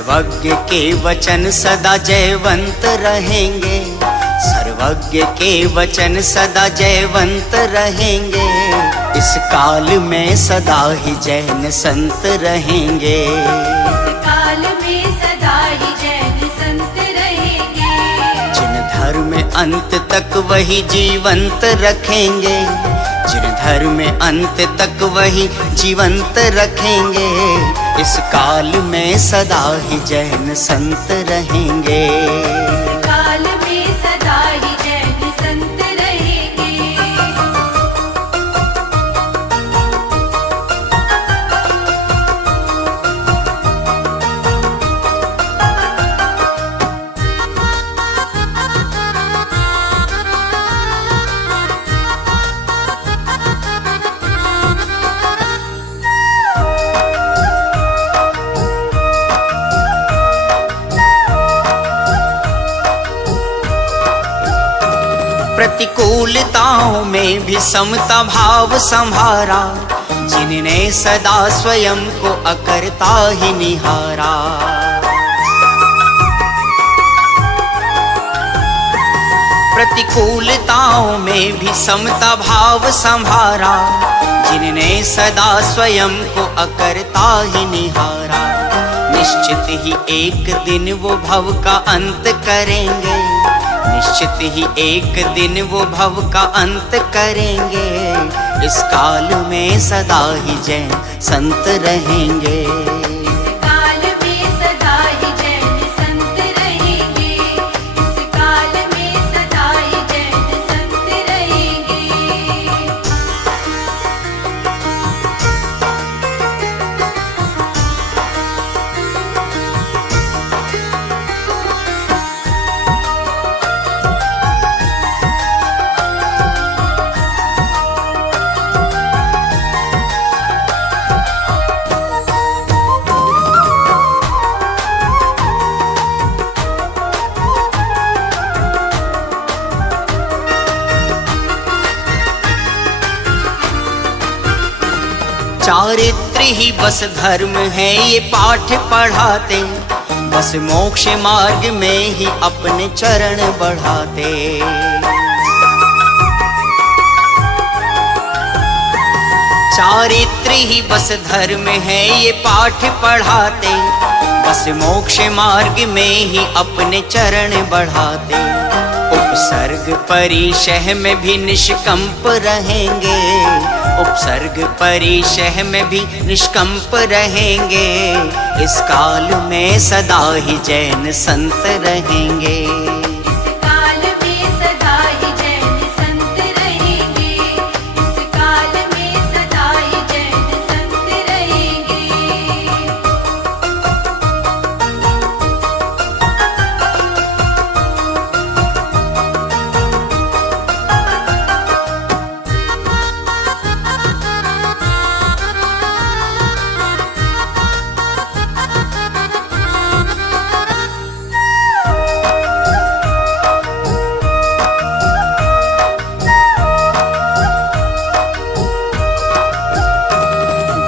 सर्वज्ञ के वचन सदा जयवंत रहेंगे, सर्वज्ञ के वचन सदा जयवंत रहेंगे। इस काल में सदा ही जैन संत रहेंगे, इस काल में सदा ही जैन संत रहेंगे। जिन धर्म अंत तक वही जीवंत रखेंगे, जिन धर्म अंत तक वही जीवंत रखेंगे। इस काल में सदा ही जैन संत रहेंगे, इस काल में सदा ही जैन संत रहेंगे। प्रतिकूलताओं में भी समता भाव संभारा, जिनने सदा स्वयं को अकर्ता ही निहारा। प्रतिकूलताओं में भी समता भाव संभारा, जिनने सदा स्वयं को अकर्ता ही निहारा। निश्चित ही एक दिन वो भव का अंत करेंगे, निश्चित ही एक दिन वो भव का अंत करेंगे। इस काल में सदा ही जैन संत रहेंगे, इस काल में सदा ही जैन संत रहेंगे। इस काल में सदा ही जैन संत रहेंगे। चारित्र ही बस धर्म है ये पाठ पढ़ाते, बस मोक्ष मार्ग में ही अपने चरण बढ़ाते। चारित्र ही बस धर्म है ये पाठ पढ़ाते, बस मोक्ष मार्ग में ही अपने चरण बढ़ाते। उपसर्ग परिशह में भी निष्कंप रहेंगे, उपसर्ग परिशह में भी निष्कंप रहेंगे। इस काल में सदा ही जैन संत रहेंगे, इस काल में सदा ही जैन संत रहेंगे। इस काल में सदा ही जैन संत रहेंगे।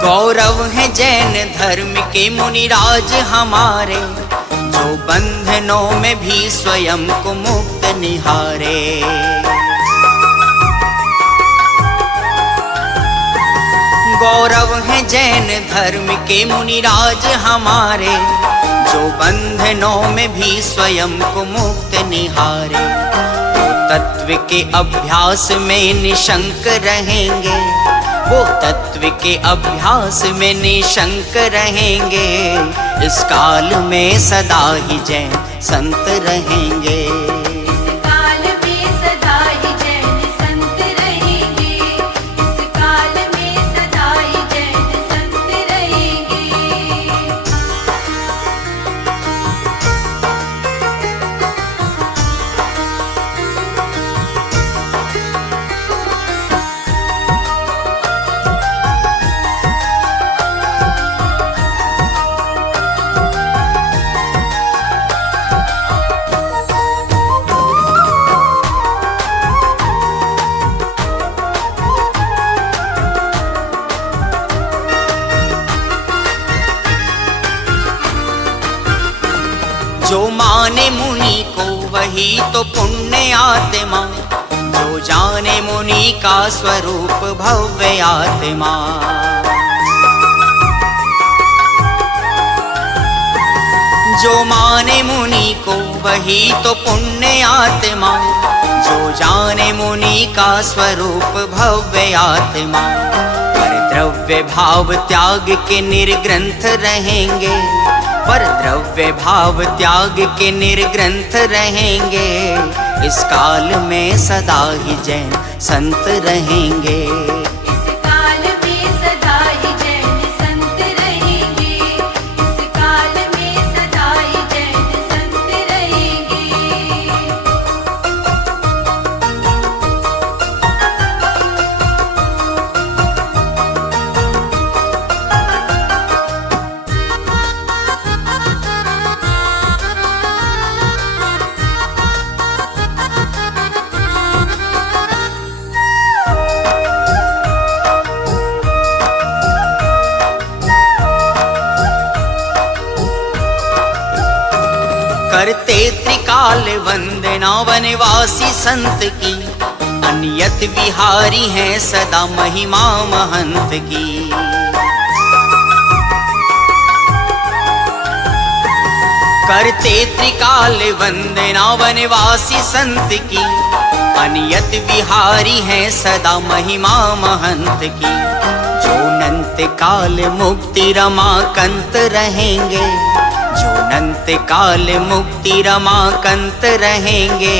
गौरव है जैन धर्म के मुनिराज हमारे, जो बंधनों में भी स्वयं को मुक्त निहारे। गौरव है जैन धर्म के मुनिराज हमारे, जो बंधनों में भी स्वयं को मुक्त निहारे। वो तत्व के अभ्यास में निशंक रहेंगे, वो तत्व के अभ्यास में निशंक रहेंगे। इस काल में सदा ही जैन संत रहेंगे, इस काल में सदा ही जैन संत रहेंगे। इस काल में सदा ही जैन संत रहेंगे। जो माने मुनि को वही तो पुण्य आत्मा, जो जाने मुनि का स्वरूप भव्य आत्मा। जो माने मुनि को वही तो पुण्य आत्मा, जो जाने मुनि का स्वरूप भव्य आत्मा। पर द्रव्य भाव त्याग के निर्ग्रंथ रहेंगे, पर द्रव्य भाव त्याग के निर्ग्रंथ रहेंगे। इस काल में सदा ही जैन संत रहेंगे। इस काल में सदा ही जैन संत रहेंगे। इस काल में सदा ही जैन संत रहेंगे। करते त्रिकाल वंदना वनवासी संत की, अनियत विहारी है सदा महिमा महंत की। करते त्रिकाल वंदना वनवासी संत की, अनियत विहारी है सदा महिमा महंत की। जो अनंत काल मुक्ति रमाकंत रहेंगे, जो अनंत काल मुक्ति रमाकंत रहेंगे।